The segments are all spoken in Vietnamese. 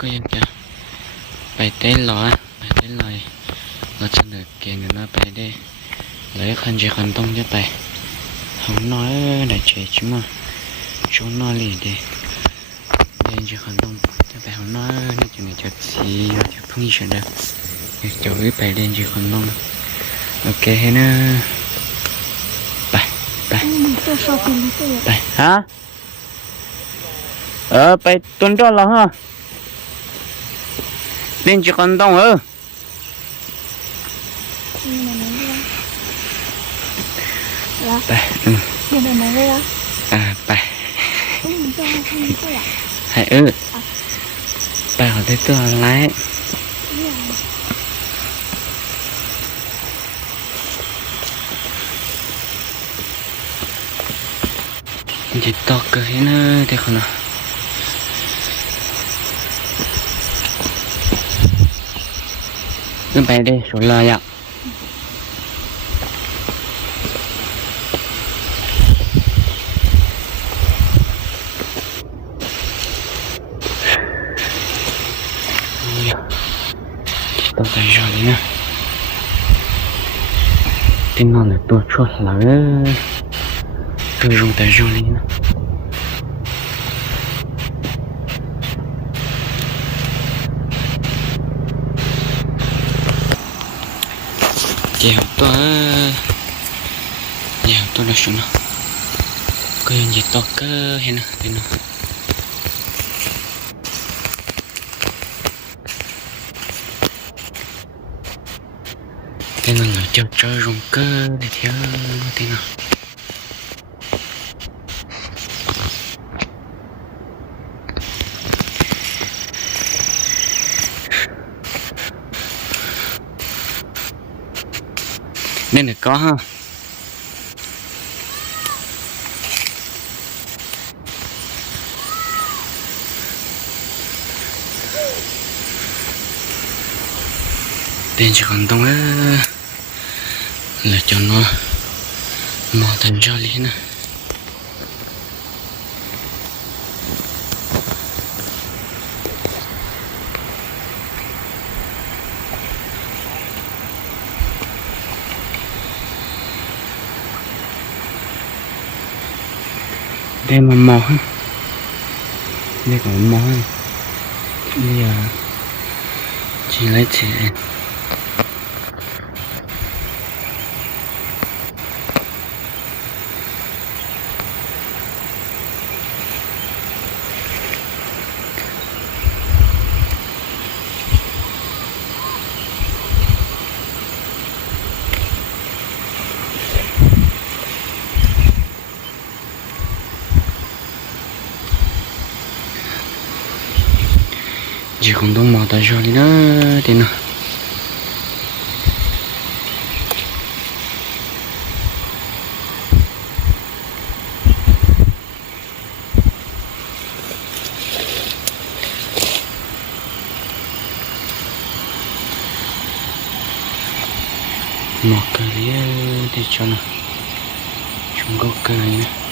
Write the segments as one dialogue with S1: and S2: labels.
S1: ก็ยังจะไปเต้นหรอไปเต้นลอยเราจะเหนือเก่งนาไปได้เลยคันจะคันต้องจะไปหงน้อยได้เฉยชิมาช่วงน้อยเลยด้เดินจะคันต้องจะไปหงน้อยนี่จะมีจัดสีจะพุ่งเฉยเด้อจะไปเดินจะคันต้องโอเคนะไปไปไปฮะเออไปต้นจอนแล้วฮะ nên chỉ còn đông ơ Bài. Ừ. À, bài. Hãy ư. Bài hỏi thấy tôi lái. Chỉ to cơ thế nữa, thế không nào. Cứ bài đi số lời ạ tôi phải rồi nè tin non là tôi chua là tôi dùng tay rồi nè dẻo tôi dẻo tôi là xuống nào. Cái gì to cơ, hay nào thế nào. Thế nào là chơi chơi rung cơ để theo thế nào. Nên là có ha. Tên chỉ còn tông á. Là cho nó mò thành cho lý nữa em mà mò hơn đây còn mò hơn bây giờ chỉ lấy tiền chỉ còn đông mò tại sao đi thì cái cho nó chúng có cái này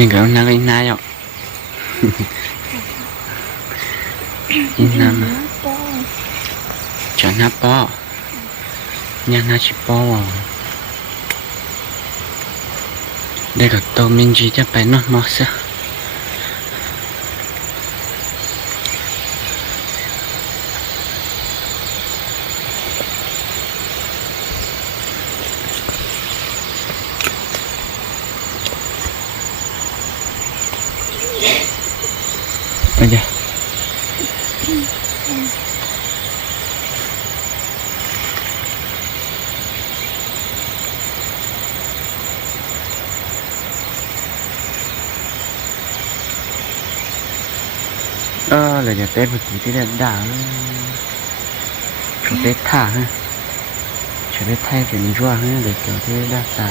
S1: mình cảm ơn anh nai ạ anh nam 包，cho nó bỏ nhà nó chỉ bỏ vào đây là tô minh chỉ cho bé nó mò sao Bây giờ ờ là nhà tên một tí tí là đã. Cho tết thả ha. Cho tết thay thì mình chua ha, để kiểu thế đa tả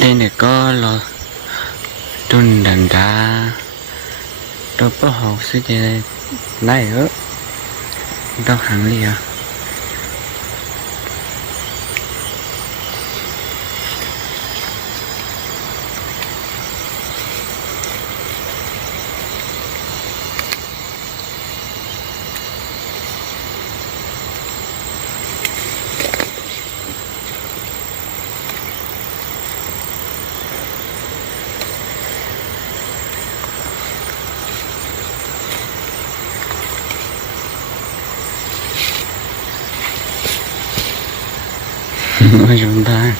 S1: đây này có lo tuần đàn đá đâu có học sẽ để lại ở đâu hàng liền của chúng ta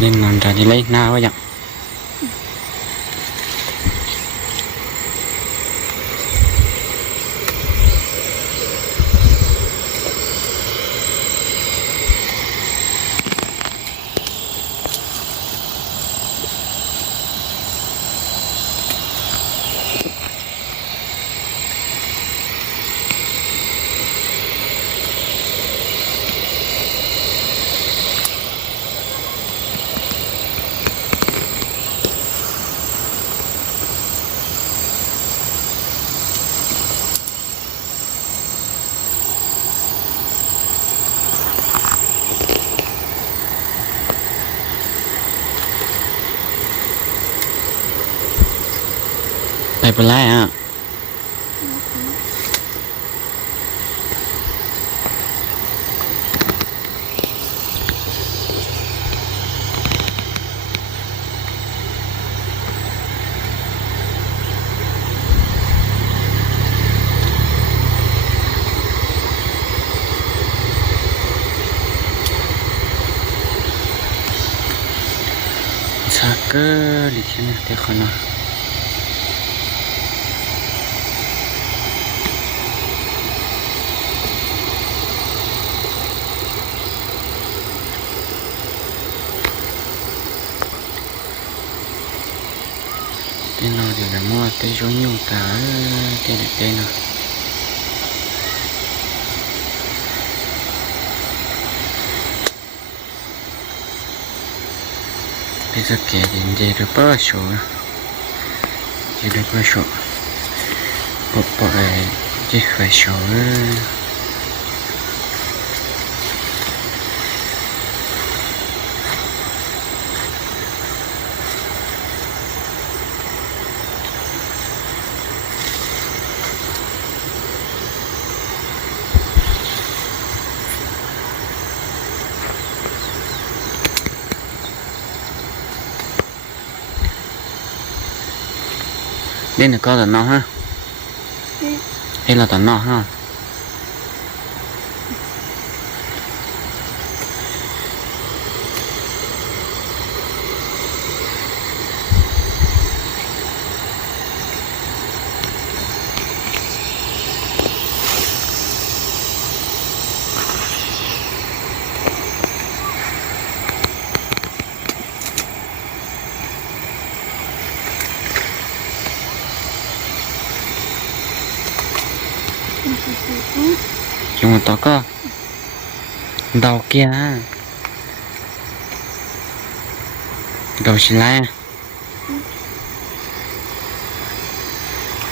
S1: nên nón ra đi lấy nào vậy ไม่เปไปแล้ว là mua tới số nhiều cá tên là tên rồi bây giờ kể đến đây được bao số chỉ được bao số. Bộ bộ này chỉ phải số đây là con là nó ha Ừ. đây là tận nó ha đầu kia. Đầu xí lại à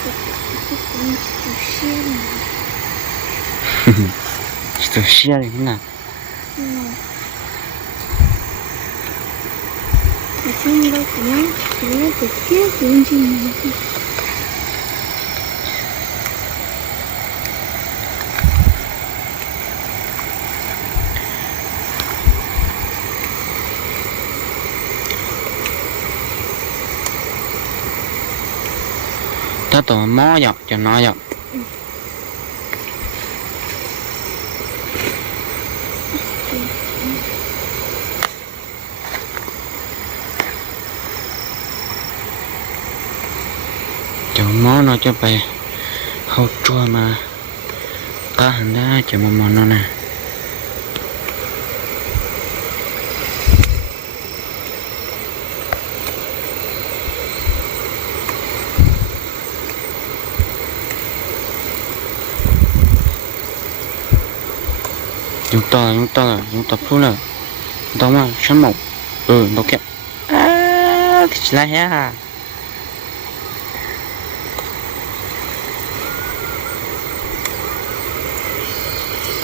S1: Chị cũng có xiên mà. chỉ đầu xí lại thế nào Nhưng mà Ở trên đâu của nó Chỉ là từ kia của anh chị này thôi. ta tổ mó dọc cho nó dọc cho mó nó cho bè. Hậu chua mà. Ta hẳn ra cho mà mò nó nè. Chúng ta chúng ta chúng ta phu là đó mà sáng mộng ừ nó kẹt. À chỉ là ha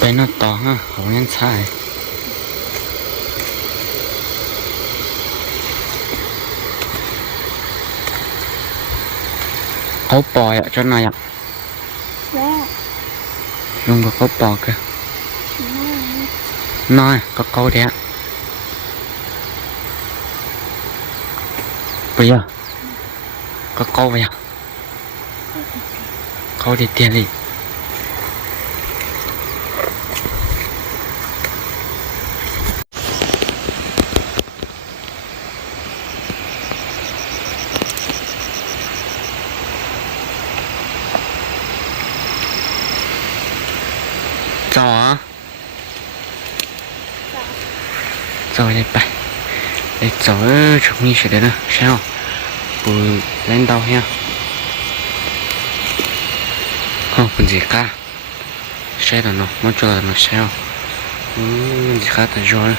S1: bên nó to ha không nhân sai. Có bò ở chỗ này ạ luôn có có bò kìa nói có câu thế ạ. Bây giờ, có câu vậy à câu thì tiền gì Chó rồi đây bay đây chỗ chúng mình sẽ đến nữa sao? Bù lên đầu nha không còn gì cả. Xe là nó muốn cho là nó sao? Ừ, gì cả tại rồi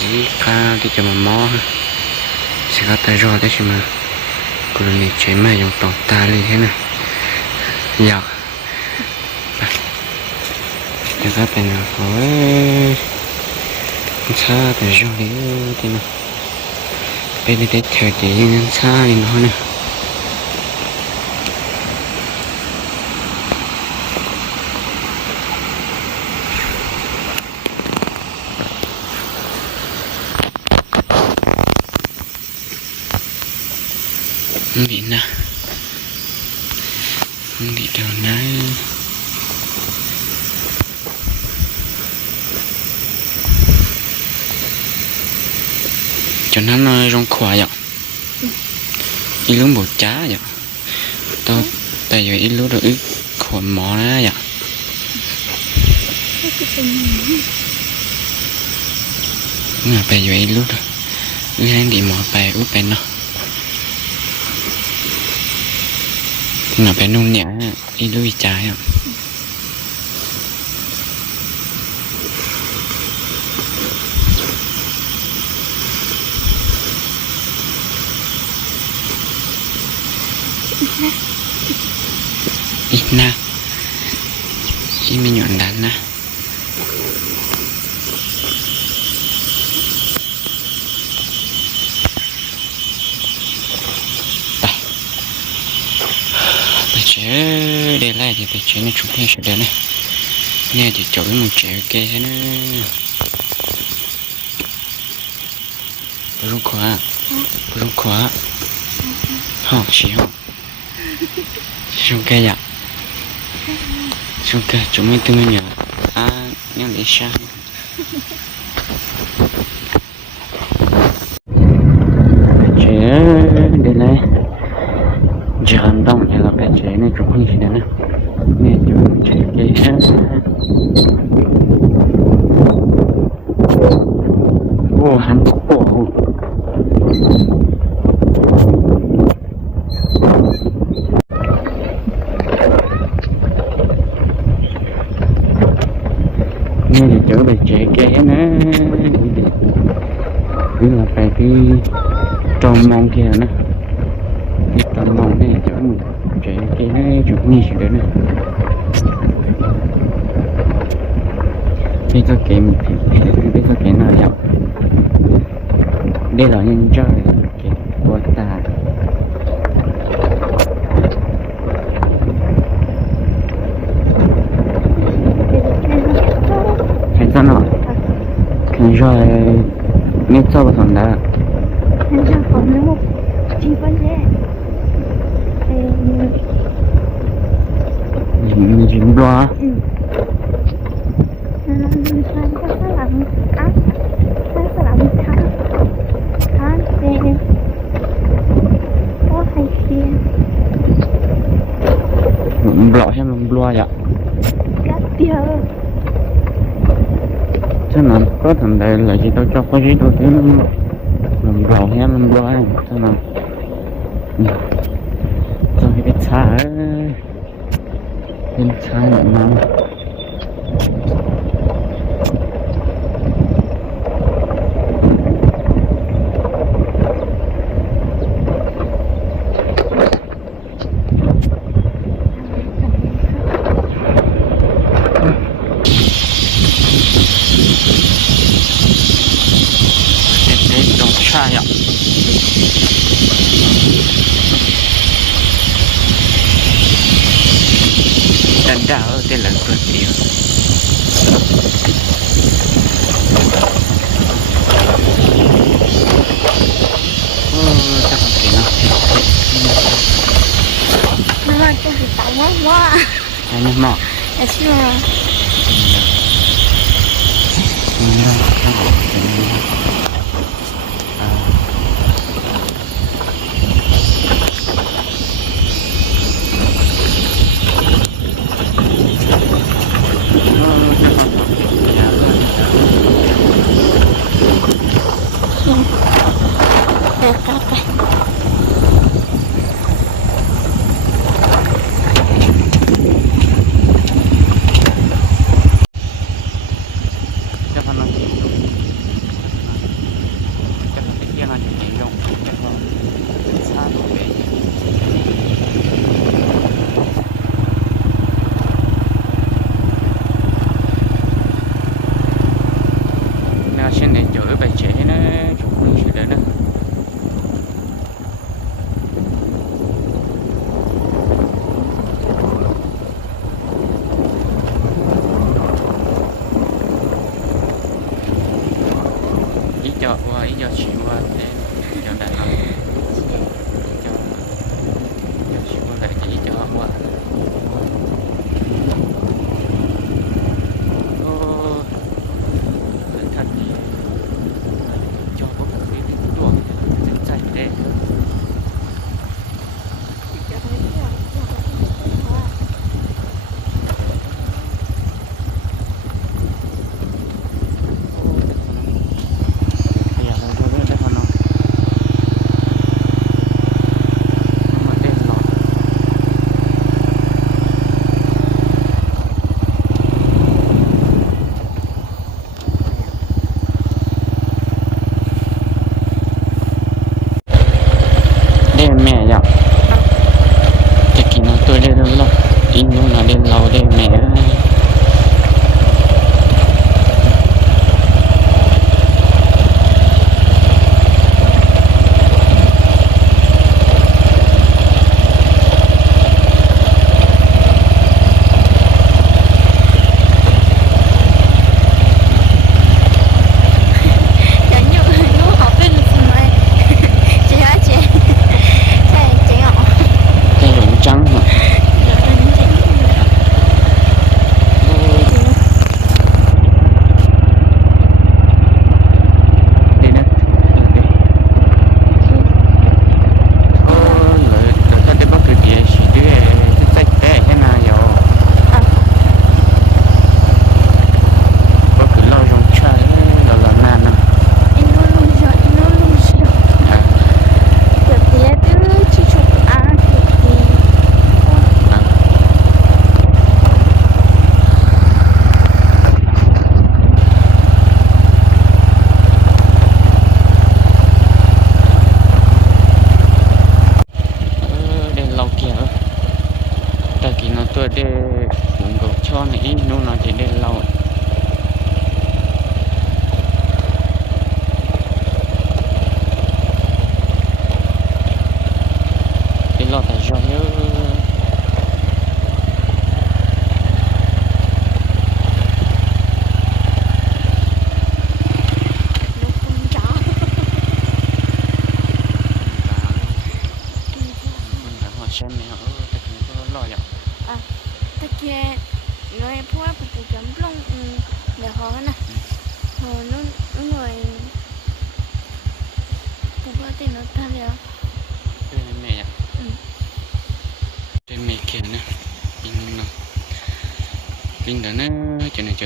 S1: gì cả đi cho mà mò gì cả tại rồi đấy chứ mà. Còn này chế mà dùng tổng ta lên thế này dạ. Gì cả tại nó ôi xa từ rồi đi thì nó bên đây để chờ chị nên xa thì nó nè không bị nè không bị đầu nái cho nó nó rong khỏe vậy? Ít lúc bột chá vậy? Tao tại vì ít lúc được ít khỏe mỏ ra vậy? Nó bè vậy ít lúc rồi ít hắn đi mỏ bè út bè nó. Mà bè nung nhã ít lúc bị trái ạ ít na. Ít mình nhọn đàn na. Đây. Tôi chế để lại thì tôi chế nó chụp hình sẽ được này. Nè thì chỗ một chế kê thế nữa Rung khóa. Rung khóa. Học chỉ hả Rung kê dạ Rung cây, chúng mình tư mình nhớ À, nhưng để sang chế để lại chỉ hành động thì là phải chế này cũng không gì nữa nè chúng chế cái ô hắn cổ thì chở về trẻ ké nữa cứ là phải cái trong nè cái tầm mong này chỗ mình chạy cái nó chụp nghi rồi nè bây giờ kèm bây giờ kèm nào dọc đây là nhân chơi của ta. Thấy sao nào? Thấy rồi nghe cho vào thằng đó thấy sao còn nếu một nhìn nhìn loa Ừ. Nên là mình phải có cái làm ác Cái cái làm khá Khá về Có hay kia. Lọ hay là loa vậy. Các bia thế nào có thằng đây là chỉ tao cho có gì tôi thấy nó làm lọ hay làm loa thế nào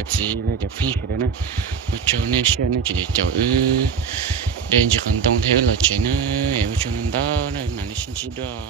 S1: chỉ nên cho là cho phi cái đó nè một chỗ này xe nó chỉ để chỗ ư. Đây chỉ cần tông theo là chỉ nữa em cho nên đó này mà nó xin chỉ đó